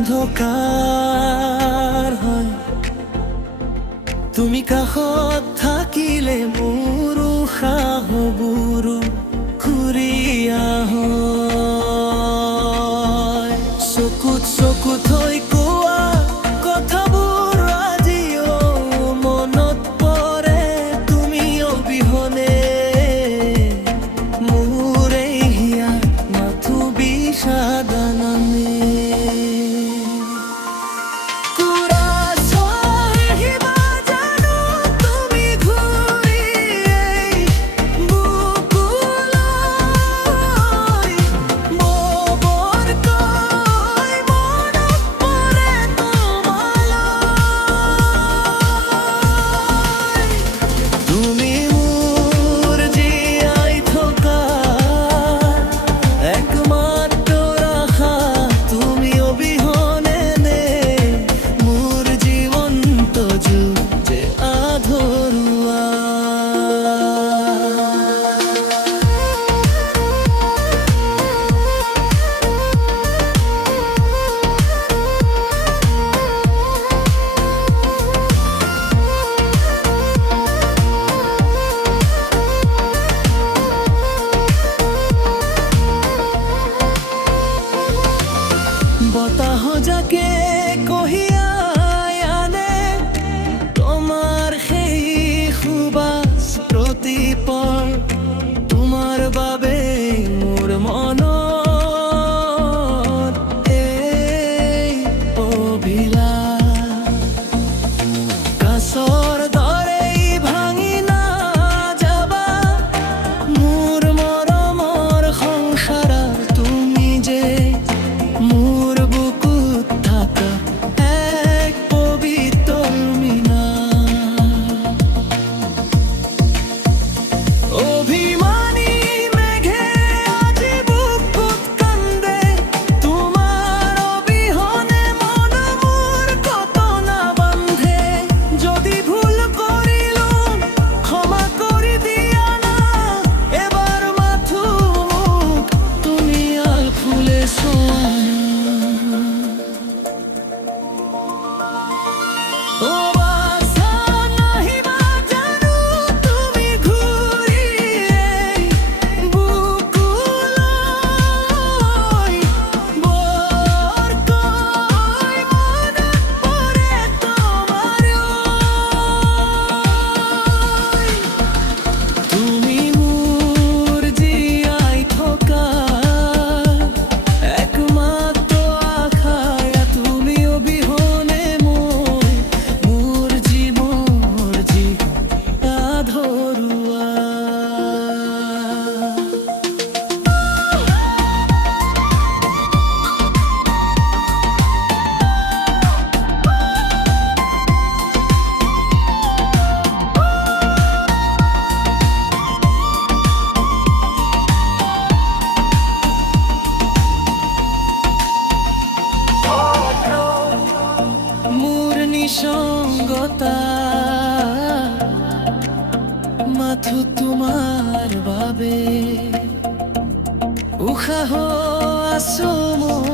অন্ধকার হয়, তুমি কাষত থাকিলে মোৰ উশাহ বোৰো ঘূৰিয়া হয়। চকুত চকুত হৈ কোৱা কথাবোৰ আজিও মনত পৰে, তুমি অবিহনে মোৰ এই হিয়াৰ মাথো বিষাদাননে। বতাহ যাকে কঢ়িয়াই আনে, তোমাৰ সেই সুবাস প্ৰতিপল, তোমাৰ বাবে মোৰ মনত এই অভিলাষ। কাছৰ দৰেই ভাঙি নাযাবা মোৰ মৰমৰ সংসাৰৰ, তুমি যে মোৰ বুকুত থাকা এক পবিত্ৰ মীনা। অভিমানী মেঘে আজি বুকুত কান্দে, তোমাৰ অবিহনে মন মোৰ কত না বান্ধে। যদি ভুল কৰিলো ক্ষমা কৰি দিয়া না, এবাৰ মাথো মোক তুমি আল ফুলে চোৱা না। নিসংগতা মাথো তোমাৰ বাবে উশাহ আছো মোৰ